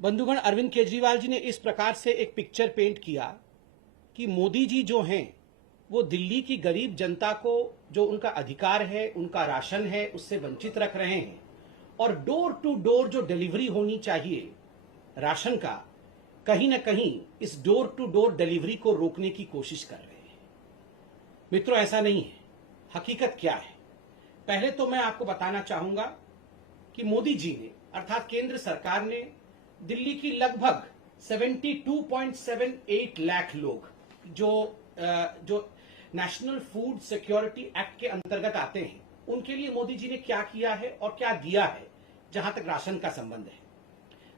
बंधुगण, अरविंद केजरीवाल जी ने इस प्रकार से एक पिक्चर पेंट किया कि मोदी जी जो हैं वो दिल्ली की गरीब जनता को जो उनका अधिकार है, उनका राशन है, उससे वंचित रख रहे हैं और डोर टू डोर जो डिलीवरी होनी चाहिए राशन का, कहीं ना कहीं इस डोर टू डोर डिलीवरी को रोकने की कोशिश कर रहे हैं। मित्रों, ऐसा नहीं है। हकीकत क्या है, पहले तो मैं आपको बताना चाहूंगा कि मोदी जी ने अर्थात केंद्र सरकार ने दिल्ली की लगभग 72.78 लाख लोग जो नेशनल फूड सिक्योरिटी एक्ट के अंतर्गत आते हैं, उनके लिए मोदी जी ने क्या किया है और क्या दिया है जहां तक राशन का संबंध है।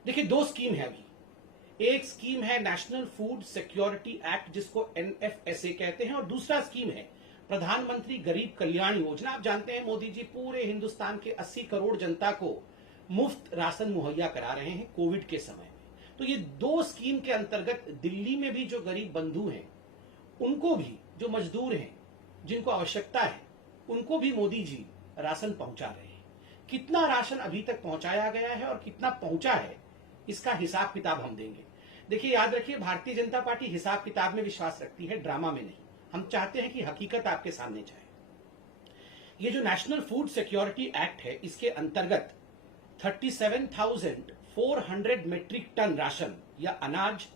देखिए, दो स्कीम है अभी। एक स्कीम है नेशनल फूड सिक्योरिटी एक्ट, जिसको NFSA कहते हैं, और दूसरा स्कीम है प्रधानमंत्री गरीब कल्याण योजना। आप जानते हैं मोदी जी पूरे हिंदुस्तान के 80 करोड़ जनता को मुफ्त राशन मुहैया करा रहे हैं कोविड के समय में। तो ये दो स्कीम के अंतर्गत दिल्ली में भी जो गरीब बंधु हैं, उनको भी, जो मजदूर हैं, जिनको आवश्यकता है, उनको भी मोदी जी राशन पहुंचा रहे हैं। कितना राशन अभी तक पहुंचाया गया है और कितना पहुंचा है, इसका हिसाब किताब हम देंगे। देखिए, याद रखिए, भारतीय जनता पार्टी हिसाब किताब में विश्वास रखती है, ड्रामा में नहीं। हम चाहते हैं कि हकीकत आपके सामने जाए। ये जो नेशनल फूड सिक्योरिटी एक्ट है, इसके अंतर्गत 37,400 मीट्रिक टन राशन या अनाज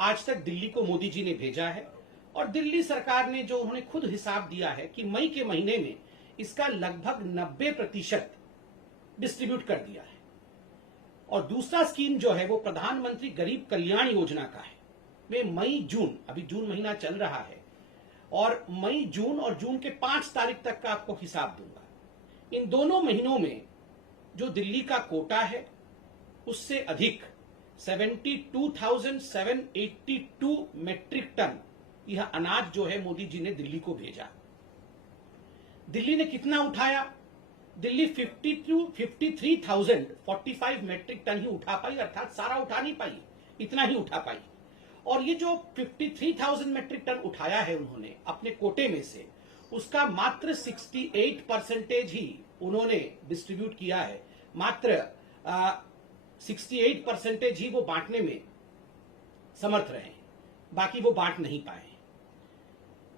आज तक दिल्ली को मोदी जी ने भेजा है। और दिल्ली सरकार ने जो उन्होंने खुद हिसाब दिया है कि मई के महीने में इसका लगभग 90% डिस्ट्रीब्यूट कर दिया है। और दूसरा स्कीम जो है वो प्रधानमंत्री गरीब कल्याण योजना का है। वे मई जून, अभी जून महीना चल रहा है, और मई जून और जून के 5 तारीख तक का आपको हिसाब दूंगा। इन दोनों महीनों में जो दिल्ली का कोटा है, उससे अधिक 72,782 मीट्रिक टन यह अनाज जो है मोदी जी ने दिल्ली को भेजा। दिल्ली ने कितना उठाया? दिल्ली 53,045 मीट्रिक टन ही उठा पाई, अर्थात सारा उठा नहीं पाई, इतना ही उठा पाई। और ये जो 53,000 मीट्रिक टन उठाया है उन्होंने अपने कोटे में से, उसका मात्र 68% ही उन्होंने डिस्ट्रीब्यूट किया है। मात्र 68% ही वो बांटने में समर्थ रहे हैं, बाकी वो बांट नहीं पाए।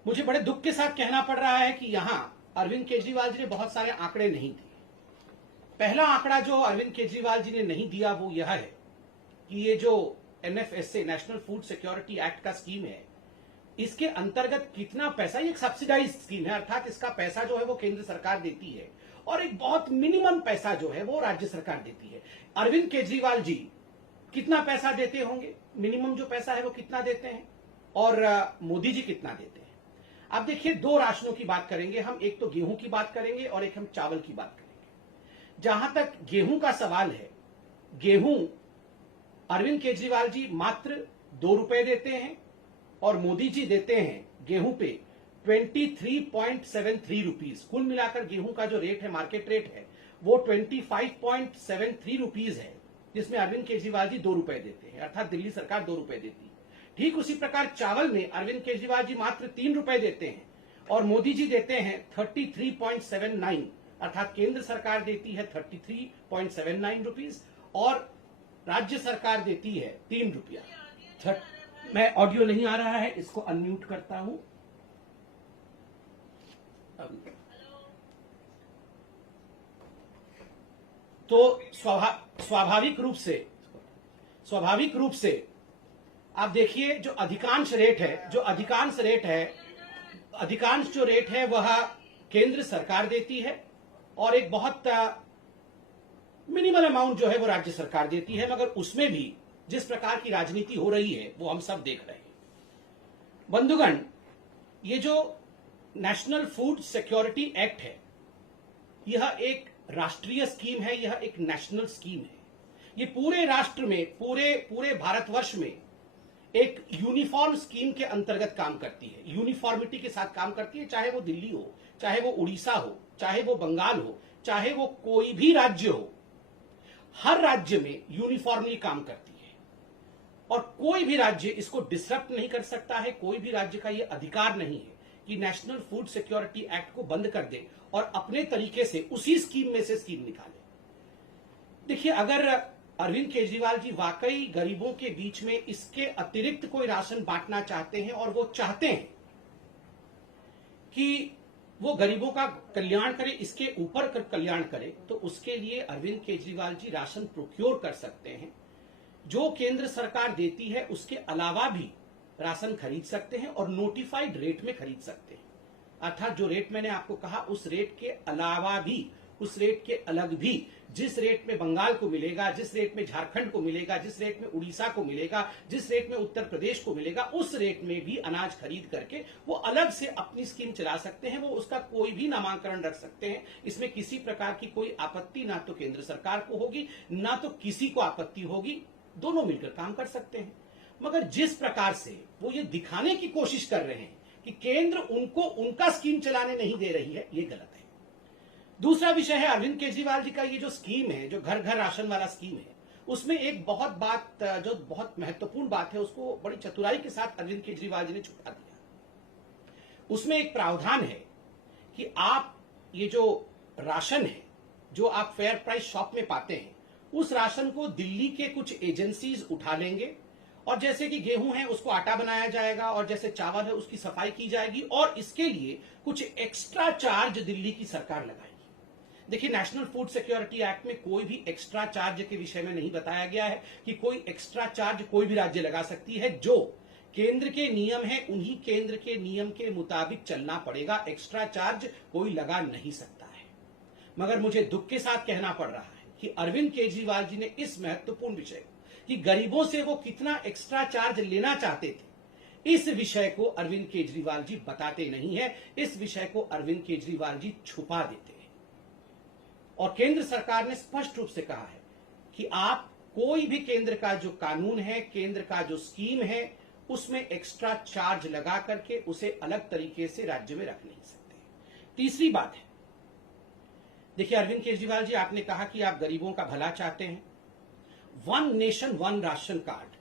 मुझे बड़े दुख के साथ कहना पड़ रहा है कि यहां अरविंद केजरीवाल जी ने बहुत सारे आंकड़े नहीं दिए। पहला आंकड़ा जो अरविंद केजरीवाल जी ने नहीं दिया वो यह है कि ये जो NFSA national food security act का स्कीम है, इसके अंतर्गत कितना पैसा, ये एक सब्सिडाइज स्कीम है, अर्थात इसका पैसा जो है वो केंद्र सरकार देती है और एक बहुत मिनिमम पैसा जो है वो राज्य सरकार देती है। अरविंद केजरीवाल जी कितना पैसा देते होंगे, मिनिमम जो पैसा है वो कितना देते हैं, और मोदी जी कितना देते हैं? अब देखिए, दो राशनों की बात करेंगे हम, एक तो गेहूं की बात करेंगे और एक हम चावल की बात करेंगे। जहां तक गेहूं का सवाल है, गेहूं अरविंद केजरीवाल जी मात्र 2 रुपए देते हैं और मोदी जी देते हैं गेहूं पे 23.73 रुपीज। कुल मिलाकर गेहूं का जो रेट है, मार्केट रेट है, वो 25.73 रुपीज है, जिसमें अरविंद केजरीवाल जी 2 रुपए देते हैं, अर्थात दिल्ली सरकार 2 रुपए देती है। ठीक उसी प्रकार चावल में अरविंद केजरीवाल जी मात्र 3 रुपए देते हैं और मोदी जी देते हैं 33.79, अर्थात केंद्र सरकार देती है 33.79 रुपीज और राज्य सरकार देती है 3 रुपया। मैं ऑडियो नहीं आ रहा है, इसको अनम्यूट करता हूं। तो स्वाभाविक रूप से आप देखिए, जो अधिकांश जो रेट है वह केंद्र सरकार देती है और एक बहुत मिनिमल अमाउंट जो है वो राज्य सरकार देती है। मगर उसमें भी जिस प्रकार की राजनीति हो रही है वो हम सब देख रहे हैं। बंधुगण, ये जो नेशनल फूड सिक्योरिटी एक्ट है, यह एक राष्ट्रीय स्कीम है, यह एक नेशनल स्कीम है। ये पूरे राष्ट्र में, पूरे भारतवर्ष में एक यूनिफॉर्म स्कीम के अंतर्गत काम करती है, यूनिफॉर्मिटी के साथ काम करती है। चाहे वो दिल्ली हो, चाहे वो उड़ीसा हो, चाहे वो बंगाल हो, चाहे वो कोई भी राज्य हो, हर राज्य में यूनिफॉर्मली काम करती है और कोई भी राज्य इसको डिसरप्ट नहीं कर सकता है। कोई भी राज्य का यह अधिकार नहीं है कि नेशनल फूड सिक्योरिटी एक्ट को बंद कर दे और अपने तरीके से उसी स्कीम में से स्कीम निकाले। देखिए, अगर अरविंद केजरीवाल जी वाकई गरीबों के बीच में इसके अतिरिक्त कोई राशन बांटना चाहते हैं और वो चाहते हैं कि वो गरीबों का कल्याण करे, इसके ऊपर कल्याण करे, तो उसके लिए अरविंद केजरीवाल जी राशन प्रोक्योर कर सकते हैं। जो केंद्र सरकार देती है उसके अलावा भी राशन खरीद सकते हैं और नोटिफाइड रेट में खरीद सकते हैं। अर्थात जो रेट मैंने आपको कहा उस रेट के अलावा भी, उस रेट के अलग भी, जिस रेट में बंगाल को मिलेगा, जिस रेट में झारखंड को मिलेगा, जिस रेट में उड़ीसा को मिलेगा, जिस रेट में उत्तर प्रदेश को मिलेगा, उस रेट में भी अनाज खरीद करके वो अलग से अपनी स्कीम चला सकते हैं। वो उसका कोई भी नामांकन रख सकते हैं। इसमें किसी प्रकार की कोई आपत्ति ना तो केंद्र सरकार को होगी, ना तो किसी को आपत्ति होगी। दोनों मिलकर काम कर सकते हैं। मगर जिस प्रकार से वो ये दिखाने की कोशिश कर रहे हैं कि केंद्र उनको उनका स्कीम चलाने नहीं दे रही है, ये गलत है। दूसरा विषय है अरविंद केजरीवाल जी का ये जो स्कीम है, जो घर घर राशन वाला स्कीम है, उसमें एक जो बहुत महत्वपूर्ण बात है, उसको बड़ी चतुराई के साथ अरविंद केजरीवाल जी ने छुपा दिया। उसमें एक प्रावधान है कि आप ये जो राशन है, जो आप फेयर प्राइस शॉप में पाते हैं, उस राशन को दिल्ली के कुछ एजेंसीज उठा लेंगे और जैसे कि गेहूं है उसको आटा बनाया जाएगा और जैसे चावल है उसकी सफाई की जाएगी और इसके लिए कुछ एक्स्ट्रा चार्ज दिल्ली की सरकार लगाएगी। देखिए, नेशनल फूड सिक्योरिटी एक्ट में कोई भी एक्स्ट्रा चार्ज के विषय में नहीं बताया गया है कि कोई एक्स्ट्रा चार्ज कोई भी राज्य लगा सकती है। जो केंद्र के नियम है उन्हीं केंद्र के नियम के मुताबिक चलना पड़ेगा। एक्स्ट्रा चार्ज कोई लगा नहीं सकता है। मगर मुझे दुख के साथ कहना पड़ रहा है कि अरविंद केजरीवाल जी ने इस महत्वपूर्ण विषय कि गरीबों से वो कितना एक्स्ट्रा चार्ज लेना चाहते थे, इस विषय को अरविंद केजरीवाल जी बताते नहीं है। इस विषय को अरविंद केजरीवाल जी छुपा देते हैं। और केंद्र सरकार ने स्पष्ट रूप से कहा है कि आप कोई भी केंद्र का जो कानून है, केंद्र का जो स्कीम है, उसमें एक्स्ट्रा चार्ज लगा करके उसे अलग तरीके से राज्य में रख नहीं सकते। तीसरी बात है, देखिए अरविंद केजरीवाल जी, आपने कहा कि आप गरीबों का भला चाहते हैं। One nation one ration card,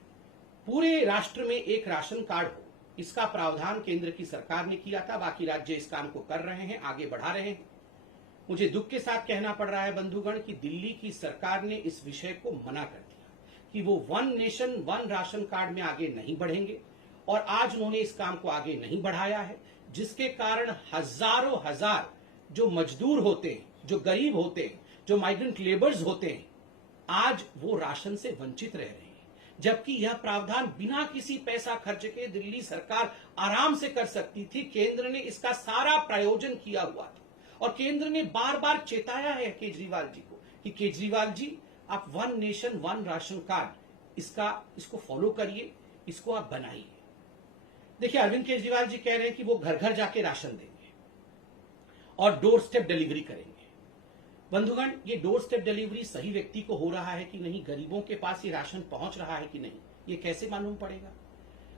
पूरे राष्ट्र में एक राशन कार्ड हो, इसका प्रावधान केंद्र की सरकार ने किया था। बाकी राज्य इस काम को कर रहे हैं, आगे बढ़ा रहे हैं। मुझे दुख के साथ कहना पड़ रहा है बंधुगण कि दिल्ली की सरकार ने इस विषय को मना कर दिया कि वो one nation one ration card में आगे नहीं बढ़ेंगे और आज उन्होंने इस काम को आगे नहीं बढ़ाया है, जिसके कारण हजारों हजार जो मजदूर होते हैं, जो गरीब होते हैं, जो माइग्रेंट लेबर्स होते हैं, आज वो राशन से वंचित रह रहे हैं। जबकि यह प्रावधान बिना किसी पैसा खर्च के दिल्ली सरकार आराम से कर सकती थी। केंद्र ने इसका सारा प्रायोजन किया हुआ था और केंद्र ने बार बार चेताया है केजरीवाल जी को कि केजरीवाल जी, आप one nation one ration card इसको फॉलो करिए, इसको आप बनाइए। देखिए, अरविंद केजरीवाल जी कह रहे हैं कि वो घर घर जाके राशन देंगे और डोर स्टेप डिलीवरी करेंगे। बंधुगण, ये डोर स्टेप डिलीवरी सही व्यक्ति को हो रहा है कि नहीं, गरीबों के पास ये राशन पहुंच रहा है कि नहीं, ये कैसे मालूम पड़ेगा?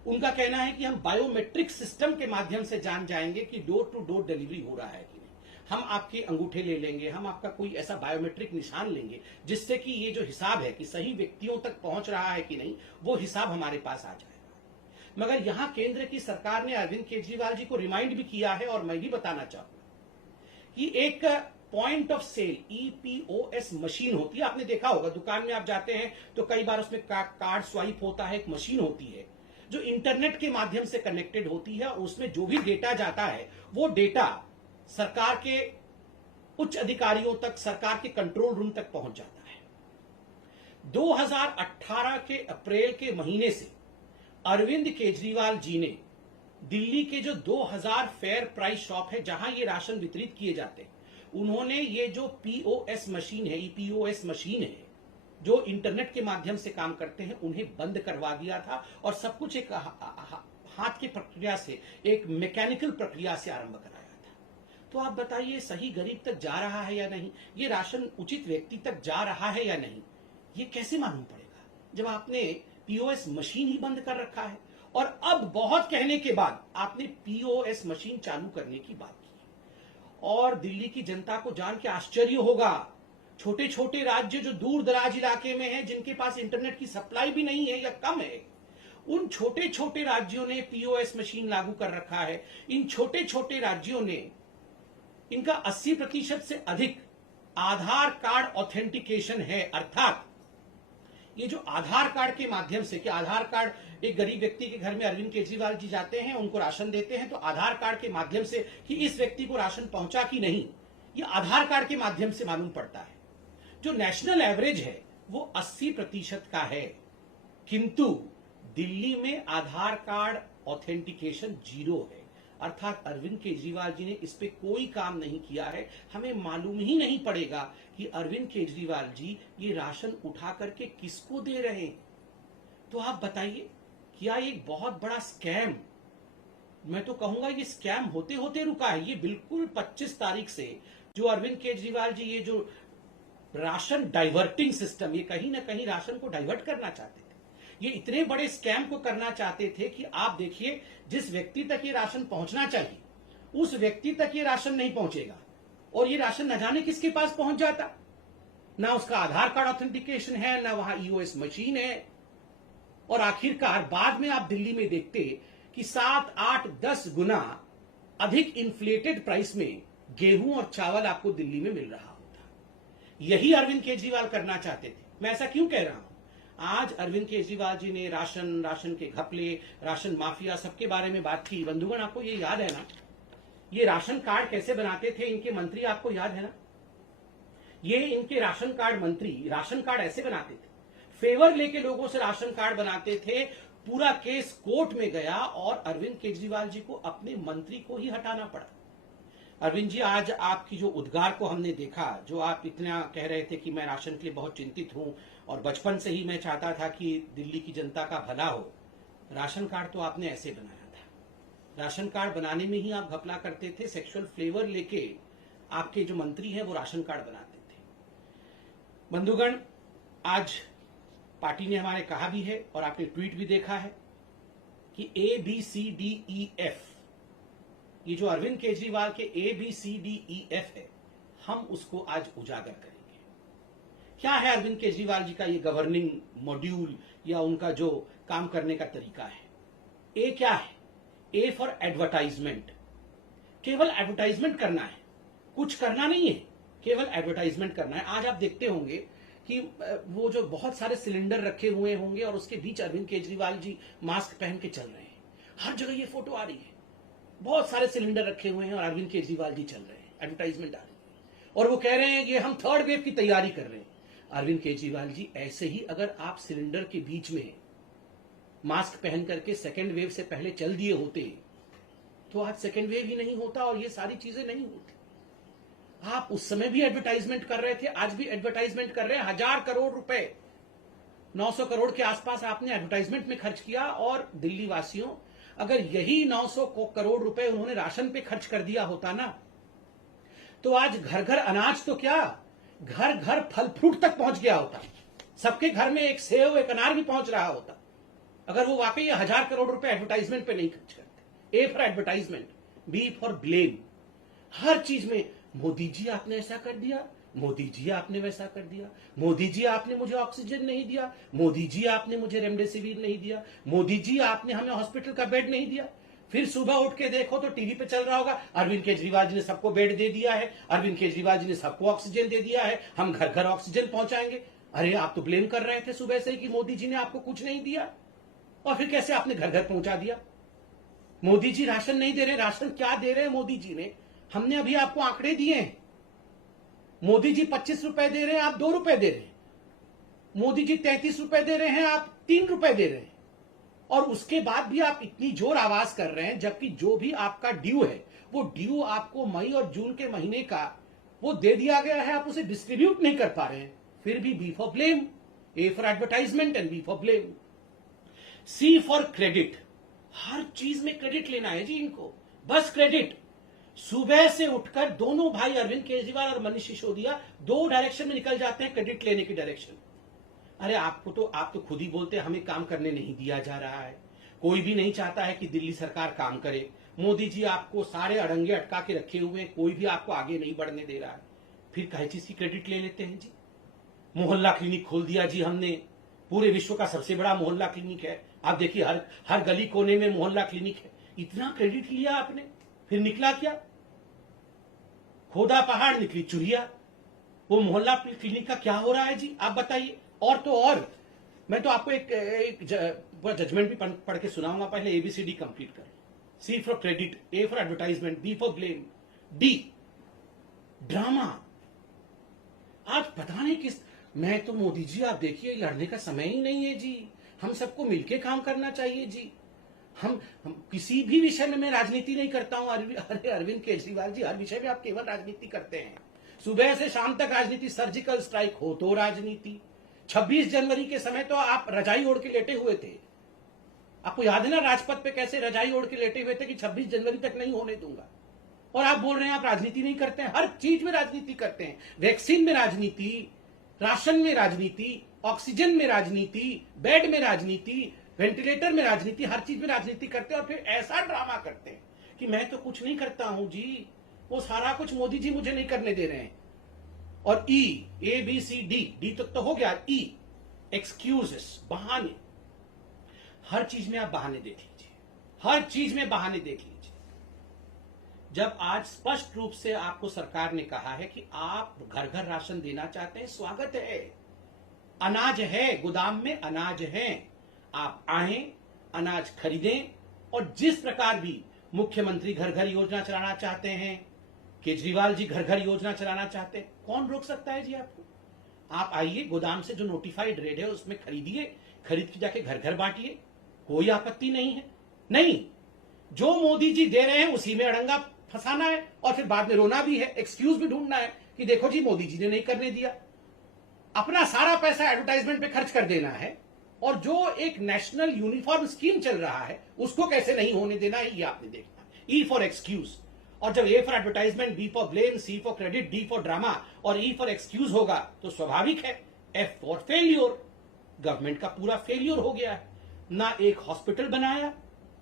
उनका कहना है कि हम बायोमेट्रिक सिस्टम के माध्यम से जान जाएंगे कि डोर टू डोर डिलीवरी हो रहा है कि नहीं। हम आपके अंगूठे ले लेंगे, हम आपका कोई ऐसा बायोमेट्रिक निशान लेंगे जिससे कि ये जो हिसाब है कि सही व्यक्तियों तक पहुंच रहा है कि नहीं, वो हिसाब हमारे पास आ जाएगा। मगर यहां केंद्र की सरकार ने अरविंद केजरीवाल जी को रिमाइंड भी किया है और मैं भी बताना चाहूंगा कि एक point of sale EPOS machine होती है। आपने देखा होगा, दुकान में आप जाते हैं तो कई बार उसमें कार्ड स्वाइप होता है, एक मशीन होती है जो इंटरनेट के माध्यम से कनेक्टेड होती है और उसमें जो भी डेटा जाता है वो डेटा सरकार के उच्च अधिकारियों तक, सरकार के कंट्रोल रूम तक पहुंच जाता है। 2018 के अप्रैल के महीने से अरविंद केजरीवाल जी ने दिल्ली के जो 2000 फेयर प्राइस शॉप है जहां ये राशन वितरित किए जाते हैं, उन्होंने ये जो POS मशीन है, EPOS मशीन है, जो इंटरनेट के माध्यम से काम करते हैं, उन्हें बंद करवा दिया था और सब कुछ एक हाथ की प्रक्रिया से, एक मैकेनिकल प्रक्रिया से आरंभ कराया था। तो आप बताइए, सही गरीब तक जा रहा है या नहीं, ये राशन उचित व्यक्ति तक जा रहा है या नहीं, ये कैसे मालूम पड़ेगा जब आपने POS मशीन ही बंद कर रखा है? और अब बहुत कहने के बाद आपने POS मशीन चालू करने की बात की और दिल्ली की जनता को जान के आश्चर्य होगा, छोटे छोटे राज्य जो दूर दराज इलाके में हैं, जिनके पास इंटरनेट की सप्लाई भी नहीं है या कम है, उन छोटे छोटे राज्यों ने POS मशीन लागू कर रखा है। इन छोटे छोटे राज्यों ने इनका 80% से अधिक आधार कार्ड ऑथेंटिकेशन है, अर्थात ये जो आधार कार्ड के माध्यम से, कि आधार कार्ड एक गरीब व्यक्ति के घर में अरविंद केजरीवाल जी जाते हैं, उनको राशन देते हैं, तो आधार कार्ड के माध्यम से कि इस व्यक्ति को राशन पहुंचा कि नहीं, ये आधार कार्ड के माध्यम से मालूम पड़ता है। जो नेशनल एवरेज है वो 80% का है, किंतु दिल्ली में आधार कार्ड ऑथेंटिकेशन 0 है। अर्थात अरविंद केजरीवाल जी ने इस पे कोई काम नहीं किया है। हमें मालूम ही नहीं पड़ेगा कि अरविंद केजरीवाल जी ये राशन उठा करके किसको दे रहे हैं। तो आप बताइए, क्या ये बहुत बड़ा स्कैम, मैं तो कहूंगा ये स्कैम होते होते रुका है। ये बिल्कुल 25 तारीख से जो अरविंद केजरीवाल जी ये जो राशन डाइवर्टिंग सिस्टम, ये कहीं ना कहीं राशन को डाइवर्ट करना चाहते थे। ये इतने बड़े स्कैम को करना चाहते थे कि आप देखिए, जिस व्यक्ति तक ये राशन पहुंचना चाहिए उस व्यक्ति तक ये राशन नहीं पहुंचेगा, और ये राशन न जाने किसके पास पहुंच जाता। ना उसका आधार कार्ड ऑथेंटिकेशन है, ना वहां ईओएस मशीन है, और आखिरकार बाद में आप दिल्ली में देखते कि 7, 8, 10 गुना अधिक इन्फ्लेटेड प्राइस में गेहूं और चावल आपको दिल्ली में मिल रहा होता। यही अरविंद केजरीवाल करना चाहते थे। मैं ऐसा क्यों कह रहा हूं? आज अरविंद केजरीवाल जी ने राशन के घपले, राशन माफिया, सबके बारे में बात की। बंधुगण, आपको ये याद है ना, ये राशन कार्ड कैसे बनाते थे इनके मंत्री, आपको याद है ना? ये इनके राशन कार्ड मंत्री राशन कार्ड ऐसे बनाते थे, फेवर लेके लोगों से राशन कार्ड बनाते थे। पूरा केस कोर्ट में गया और अरविंद केजरीवाल जी को अपने मंत्री को ही हटाना पड़ा। अरविंद जी, आज आपकी जो उद्गार को हमने देखा, जो आप इतना कह रहे थे कि मैं राशन के लिए बहुत चिंतित हूं और बचपन से ही मैं चाहता था कि दिल्ली की जनता का भला हो, राशन कार्ड तो आपने ऐसे बनाया था। राशन कार्ड बनाने में ही आप घपला करते थे, सेक्सुअल फ्लेवर लेके आपके जो मंत्री हैं वो राशन कार्ड बनाते थे। बंधुगण, आज पार्टी ने हमारे कहा भी है और आपने ट्वीट भी देखा है कि ABCDEF, ये जो अरविंद केजरीवाल के ABCDEF है, हम उसको आज उजागर करेंगे। क्या है अरविंद केजरीवाल जी का ये गवर्निंग मॉड्यूल या उनका जो काम करने का तरीका है? ए क्या है? ए फॉर एडवर्टाइजमेंट। केवल एडवर्टाइजमेंट करना है, कुछ करना नहीं है, केवल एडवर्टाइजमेंट करना है। आज आप देखते होंगे कि वो जो बहुत सारे सिलेंडर रखे हुए होंगे और उसके बीच अरविंद केजरीवाल जी मास्क पहन के चल रहे हैं। हर जगह ये फोटो आ रही है, बहुत सारे सिलेंडर रखे हुए हैं और अरविंद केजरीवाल जी चल रहे हैं, एडवर्टाइजमेंट आ रही है, और वो कह रहे हैं कि हम 3rd वेव की तैयारी कर रहे हैं। अरविंद केजरीवाल जी, ऐसे ही अगर आप सिलेंडर के बीच में मास्क पहन करके 2nd वेव से पहले चल दिए होते तो आज 2nd वेव ही नहीं होता और ये सारी चीजें नहीं होती। आप उस समय भी एडवर्टाइजमेंट कर रहे थे, आज भी एडवर्टाइजमेंट कर रहे हैं। 1000 करोड़ रुपए, 900 करोड़ के आसपास आपने एडवर्टाइजमेंट में खर्च किया। और दिल्ली वासियों, अगर यही 900 करोड़ रुपए उन्होंने राशन पे खर्च कर दिया होता ना, तो आज घर घर अनाज तो क्या, घर घर फल फ्रूट तक पहुंच गया होता। सबके घर में एक सेव, एक अनार भी पहुंच रहा होता, अगर वो वाकई 1000 करोड़ रुपए एडवर्टाइजमेंट पे नहीं खर्च करते। A for advertisement, B for blame. हर चीज में मोदी जी आपने ऐसा कर दिया, मोदी जी आपने वैसा कर दिया, मोदी जी आपने मुझे ऑक्सीजन नहीं दिया, मोदी जी आपने मुझे रेमडेसिविर नहीं दिया, मोदी जी आपने हमें हॉस्पिटल का बेड नहीं दिया। फिर सुबह उठ के देखो तो टीवी पे चल रहा होगा, अरविंद केजरीवाल जी ने सबको बेड दे दिया है, अरविंद केजरीवाल जी ने सबको ऑक्सीजन दे दिया है, हम घर घर ऑक्सीजन पहुंचाएंगे। अरे आप तो ब्लेम कर रहे थे सुबह से ही कि मोदी जी ने आपको कुछ नहीं दिया, और फिर कैसे आपने घर घर पहुंचा दिया? मोदी जी राशन नहीं दे रहे, राशन क्या दे रहे हैं मोदी जी ने? हमने अभी आपको आंकड़े दिए हैं। मोदी जी 25 रुपए दे रहे हैं, आप 2 रुपए दे रहे हैं। मोदी जी 33 रुपए दे रहे हैं, आप 3 रुपए दे रहे हैं। और उसके बाद भी आप इतनी जोर आवाज कर रहे हैं, जबकि जो भी आपका ड्यू है वो ड्यू आपको मई और जून के महीने का वो दे दिया गया है, आप उसे डिस्ट्रीब्यूट नहीं कर पा रहे हैं। फिर भी B for blame, A for advertisement and B for blame. C for credit. हर चीज में क्रेडिट लेना है जी इनको, बस क्रेडिट। सुबह से उठकर दोनों भाई अरविंद केजरीवाल और मनीष सिसोदिया 2 डायरेक्शन में निकल जाते हैं, क्रेडिट लेने की डायरेक्शन। अरे आप तो खुद ही बोलते हैं हमें काम करने नहीं दिया जा रहा है, कोई भी नहीं चाहता है कि दिल्ली सरकार काम करे। मोदी जी आपको सारे अड़ंगे अटका के रखे हुए हैं, कोई भी आपको आगे नहीं बढ़ने दे रहा है, फिर कई चीज की क्रेडिट ले लेते हैं जी। मोहल्ला क्लिनिक खोल दिया जी हमने, पूरे विश्व का सबसे बड़ा मोहल्ला क्लिनिक है। आप देखिए हर गली कोने में मोहल्ला क्लिनिक है। इतना क्रेडिट लिया आपने, फिर निकला क्या? खोदा पहाड़ निकली चुहिया। वो मोहल्ला क्लिनिक का क्या हो रहा है जी, आप बताइए। और तो और मैं तो आपको एक पूरा जजमेंट भी पढ़ के सुनाऊंगा। पहले एबीसीडी कंप्लीट कर। C for credit, A for advertisement, B for blame, D drama. आज पता नहीं किस, मैं तो मोदी जी आप देखिए लड़ने का समय ही नहीं है जी। हम सबको मिलके काम करना चाहिए जी। हम किसी भी विषय में मैं राजनीति नहीं करता हूं। अरे अरविंद केजरीवाल जी, हर विषय में आप केवल राजनीति करते हैं। सुबह से शाम तक राजनीति, सर्जिकल स्ट्राइक हो तो राजनीति। 26 जनवरी के समय तो आप रजाई ओढ़ के लेटे हुए थे। आपको याद है ना राजपथ पे कैसे रजाई ओढ़ के लेटे हुए थे कि 26 जनवरी तक नहीं होने दूंगा। और आप बोल रहे हैं आप राजनीति नहीं करते हैं। हर चीज में राजनीति करते हैं। वैक्सीन में राजनीति, राशन में राजनीति, ऑक्सीजन में राजनीति, बेड में राजनीति, वेंटिलेटर में राजनीति, हर चीज में राजनीति करते हैं। और फिर ऐसा ड्रामा करते हैं कि मैं तो कुछ नहीं करता हूं जी, वो सारा कुछ मोदी जी मुझे नहीं करने दे रहे हैं। और E, A B C D, D तक तो हो गया। ई एक्सक्यूजेस, बहाने। हर चीज में आप बहाने देख लीजिए, हर चीज में बहाने देख लीजिए। जब आज स्पष्ट रूप से आपको सरकार ने कहा है कि आप घर घर राशन देना चाहते हैं, स्वागत है। अनाज है, गोदाम में अनाज है, आप आए, अनाज खरीदें। और जिस प्रकार भी मुख्यमंत्री घर घर योजना चलाना चाहते हैं, केजरीवाल जी घर घर योजना चलाना चाहते हैं, कौन रोक सकता है जी आपको? आप आइए, गोदाम से जो नोटिफाइड रेट है उसमें खरीदिए, खरीद के जाके घर घर बांटिए, कोई आपत्ति नहीं है। नहीं, जो मोदी जी दे रहे हैं उसी में अड़ंगा फंसाना है और फिर बाद में रोना भी है, एक्सक्यूज भी ढूंढना है कि देखो जी मोदी जी ने नहीं करने दिया। अपना सारा पैसा एडवर्टाइजमेंट पे खर्च कर देना है। और जो एक नेशनल यूनिफॉर्म स्कीम चल रहा है उसको कैसे नहीं होने देना है, ये आपने देखना। E for excuse. और जब A for advertisement, B for blame, C for credit, D for drama और ई फॉर एक्सक्यूज होगा तो स्वाभाविक है एफ फॉर फेल्योर। गवर्नमेंट का पूरा फेल्योर हो गया है। ना एक हॉस्पिटल बनाया,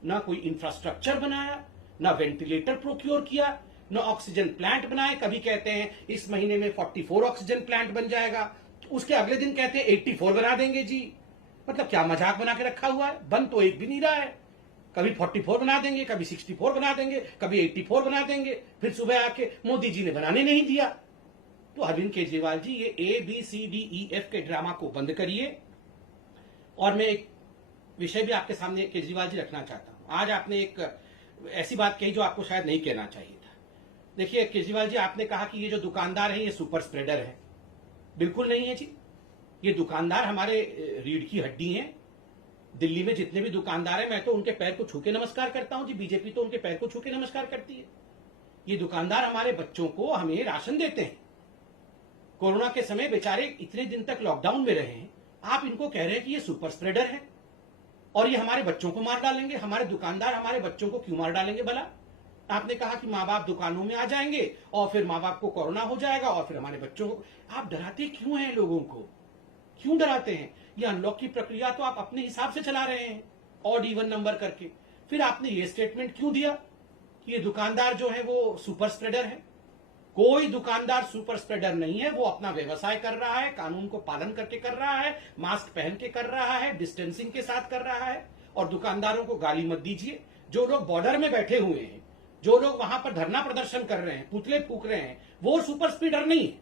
ना कोई इंफ्रास्ट्रक्चर बनाया, ना वेंटिलेटर प्रोक्योर किया, ना ऑक्सीजन प्लांट बनाए। कभी कहते हैं इस महीने में 44 ऑक्सीजन प्लांट बन जाएगा, उसके अगले दिन कहते हैं 84 बना देंगे जी। मतलब क्या मजाक बना के रखा हुआ है? बन तो एक भी नहीं रहा है। कभी 44 बना देंगे, कभी 64 बना देंगे, कभी 84 बना देंगे, फिर सुबह आके मोदी जी ने बनाने नहीं दिया। तो अरविंद केजरीवाल जी, ये A B C D E F के ड्रामा को बंद करिए। और मैं एक विषय भी आपके सामने केजरीवाल जी रखना चाहता हूं। आज आपने एक ऐसी बात कही जो आपको शायद नहीं कहना चाहिए था। देखिए केजरीवाल जी, आपने कहा कि ये जो दुकानदार है ये सुपर स्प्रेडर है। बिल्कुल नहीं है जी। ये दुकानदार हमारे रीढ़ की हड्डी हैं। दिल्ली में जितने भी दुकानदार हैं, मैं तो उनके पैर को छू के नमस्कार करता हूं जी। बीजेपी तो उनके पैर को छू के नमस्कार करती है। ये दुकानदार हमारे बच्चों को, हमें राशन देते हैं। कोरोना के समय बेचारे इतने दिन तक लॉकडाउन में रहे हैं, आप इनको कह रहे हैं कि ये सुपर स्प्रेडर है और ये हमारे बच्चों को मार डालेंगे। हमारे दुकानदार हमारे बच्चों को क्यों मार डालेंगे भला? आपने कहा कि माँ बाप दुकानों में आ जाएंगे और फिर माँ बाप को कोरोना हो जाएगा और फिर हमारे बच्चों को। आप डराते क्यों हैं लोगों को? क्यों डराते हैं? ये अनलॉक की प्रक्रिया तो आप अपने हिसाब से चला रहे हैं, ऑड इवन नंबर करके। फिर आपने ये स्टेटमेंट क्यों दिया कि ये दुकानदार जो है वो सुपर स्प्रेडर है? कोई दुकानदार सुपर स्प्रेडर नहीं है। वो अपना व्यवसाय कर रहा है, कानून को पालन करके कर रहा है, मास्क पहन के कर रहा है, डिस्टेंसिंग के साथ कर रहा है। और दुकानदारों को गाली मत दीजिए। जो लोग बॉर्डर में बैठे हुए हैं, जो लोग वहां पर धरना प्रदर्शन कर रहे हैं, पुतले फूक रहे हैं, वो सुपर स्प्रेडर नहीं है।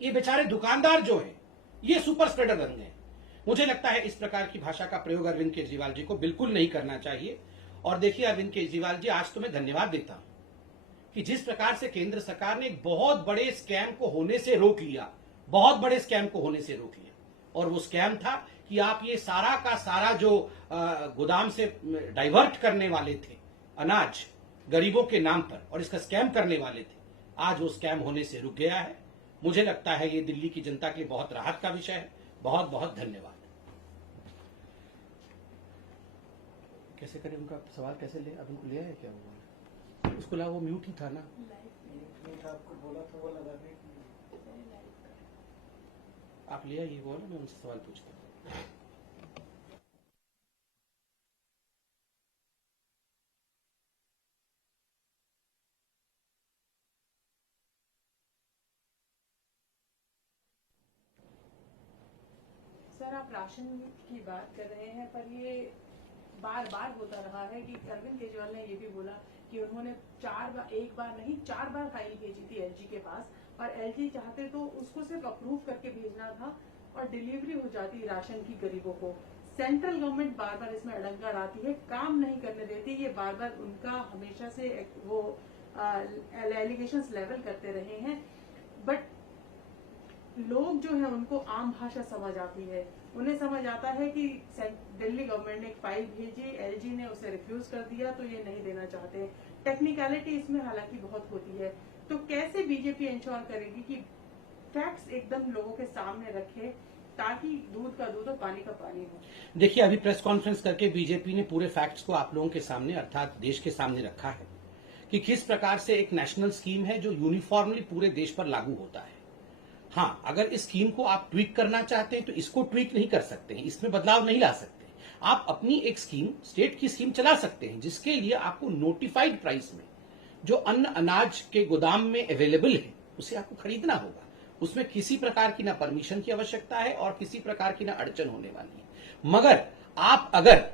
ये बेचारे दुकानदार जो है ये सुपर स्प्रेडर बन गए। मुझे लगता है इस प्रकार की भाषा का प्रयोग अरविंद केजरीवाल जी को बिल्कुल नहीं करना चाहिए। और देखिए अरविंद केजरीवाल जी, आज तो मैं धन्यवाद देता हूं कि जिस प्रकार से केंद्र सरकार ने एक बहुत बड़े स्कैम को होने से रोक लिया, बहुत बड़े स्कैम को होने से रोक लिया। और वो स्कैम था कि आप ये सारा का सारा जो गोदाम से डाइवर्ट करने वाले थे अनाज गरीबों के नाम पर, और इसका स्कैम करने वाले थे, आज वो स्कैम होने से रुक गया है। मुझे लगता है ये दिल्ली की जनता के लिए बहुत राहत का विषय है। बहुत बहुत धन्यवाद। कैसे करें? उनका सवाल कैसे ले? अब उनको लिया है क्या? वो उसको ला, वो म्यूट ही था ना। आपको बोला था वो लगाने। आप लिया ये बोला, मैं उनसे सवाल पूछता हूँ। सर, आप राशन की बात कर रहे हैं, पर ये बार बार होता रहा है कि अरविंद केजरीवाल ने ये भी बोला कि उन्होंने एक बार नहीं 4 बार फाइल भेजी थी एलजी के पास, और एलजी चाहते तो उसको सिर्फ अप्रूव करके भेजना था और डिलीवरी हो जाती है राशन की गरीबों को। सेंट्रल गवर्नमेंट बार बार इसमें अड़ंगा लाती है, काम नहीं करने देती। ये बार बार उनका हमेशा से वो एलिगेशंस लेवल करते रहे हैं, बट लोग जो है उनको आम भाषा समझ आती है। उन्हें समझ आता है कि दिल्ली गवर्नमेंट ने एक फाइल भेजी, एलजी ने उसे रिफ्यूज कर दिया, तो ये नहीं देना चाहते। टेक्निकलिटी इसमें हालांकि बहुत होती है। तो कैसे बीजेपी इंश्योर करेगी कि फैक्ट्स एकदम लोगों के सामने रखे, ताकि दूध का दूध और पानी का पानी हो? देखिए, अभी प्रेस कॉन्फ्रेंस करके बीजेपी ने पूरे फैक्ट्स को आप लोगों के सामने अर्थात देश के सामने रखा है कि किस प्रकार से एक नेशनल स्कीम है जो यूनिफॉर्मली पूरे देश पर लागू होता है। हाँ, अगर इस स्कीम को आप ट्वीक करना चाहते हैं तो इसको ट्वीक नहीं कर सकते हैं, इसमें बदलाव नहीं ला सकते। आप अपनी एक स्कीम, स्टेट की स्कीम चला सकते हैं, जिसके लिए आपको नोटिफाइड प्राइस में जो अन्न अनाज के गोदाम में अवेलेबल है उसे आपको खरीदना होगा। उसमें किसी प्रकार की ना परमिशन की आवश्यकता है और किसी प्रकार की ना अड़चन होने वाली है। मगर आप अगर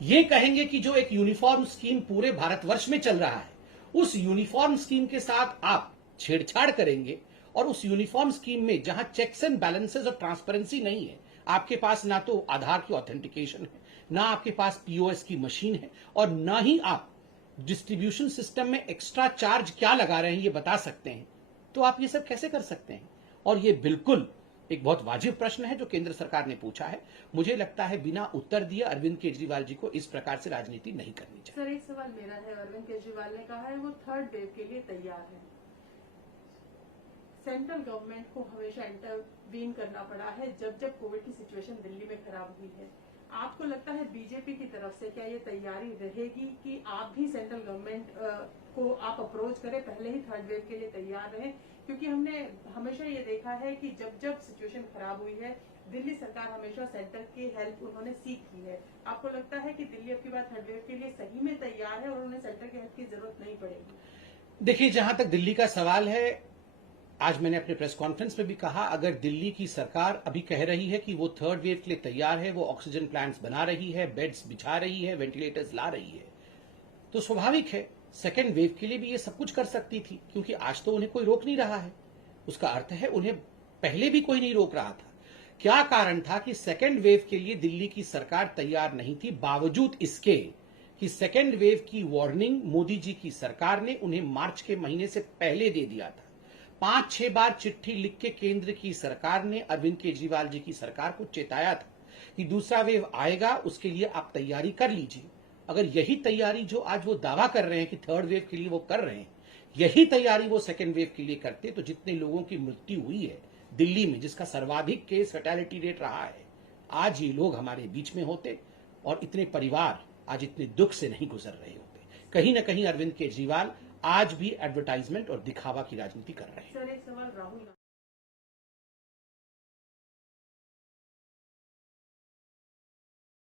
ये कहेंगे कि जो एक यूनिफॉर्म स्कीम पूरे भारतवर्ष में चल रहा है, उस यूनिफॉर्म स्कीम के साथ आप छेड़छाड़ करेंगे और उस यूनिफॉर्म स्कीम में जहां चेक्स एंड बैलेंसेस और ट्रांसपेरेंसी नहीं है, आपके पास ना तो आधार की ऑथेंटिकेशन है, ना आपके पास पीओएस की मशीन है, और ना ही आप डिस्ट्रीब्यूशन सिस्टम में एक्स्ट्रा चार्ज क्या लगा रहे हैं ये बता सकते हैं, तो आप ये सब कैसे कर सकते हैं? और ये बिल्कुल एक बहुत वाजिब प्रश्न है जो केंद्र सरकार ने पूछा है। मुझे लगता है बिना उत्तर दिए अरविंद केजरीवाल जी को इस प्रकार से राजनीति नहीं करनी चाहिए। सर, एक सवाल मेरा है। अरविंद केजरीवाल ने कहा है वो थर्ड वेव के लिए तैयार है। सेंट्रल गवर्नमेंट को हमेशा इंटरवीन करना पड़ा है जब जब कोविड की सिचुएशन दिल्ली में खराब हुई है। आपको लगता है बीजेपी की तरफ से क्या ये तैयारी रहेगी कि आप भी सेंट्रल गवर्नमेंट को आप अप्रोच करें, पहले ही थर्ड वेव के लिए तैयार रहें? क्योंकि हमने हमेशा ये देखा है कि जब जब सिचुएशन खराब हुई है, दिल्ली सरकार हमेशा सेंटर की हेल्प उन्होंने सीख की है। आपको लगता है कि दिल्ली अब की बार थर्ड वेव के लिए सही में तैयार है और उन्हें सेंटर की हेल्प की जरूरत नहीं पड़ेगी? देखिए, जहां तक दिल्ली का सवाल है, आज मैंने अपने प्रेस कॉन्फ्रेंस में भी कहा, अगर दिल्ली की सरकार अभी कह रही है कि वो थर्ड वेव के लिए तैयार है, वो ऑक्सीजन प्लांट्स बना रही है, बेड्स बिछा रही है, वेंटिलेटर्स ला रही है, तो स्वाभाविक है सेकेंड वेव के लिए भी ये सब कुछ कर सकती थी, क्योंकि आज तो उन्हें कोई रोक नहीं रहा है। उसका अर्थ है उन्हें पहले भी कोई नहीं रोक रहा था। क्या कारण था कि सेकेंड वेव के लिए दिल्ली की सरकार तैयार नहीं थी, बावजूद इसके कि सेकेंड वेव की वार्निंग मोदी जी की सरकार ने उन्हें मार्च के महीने से पहले दे दिया था। 5-6 बार चिट्ठी लिख के केंद्र की सरकार ने अरविंद केजरीवाल जी की सरकार को चेताया था कि दूसरा वेव आएगा, उसके लिए आप तैयारी कर लीजिए। अगर यही तैयारी जो आज वो दावा कर रहे हैं कि थर्ड वेव के लिए वो कर रहे हैं, यही तैयारी वो सेकेंड वेव के लिए करते, तो जितने लोगों की मृत्यु हुई है दिल्ली में, जिसका सर्वाधिक केस फैटेलिटी रेट रहा है, आज ये लोग हमारे बीच में होते और इतने परिवार आज इतने दुख से नहीं गुजर रहे होते। कहीं ना कहीं अरविंद केजरीवाल आज भी एडवर्टाइजमेंट और दिखावा की राजनीति कर रहे हैं। सर, एक सवाल राहुल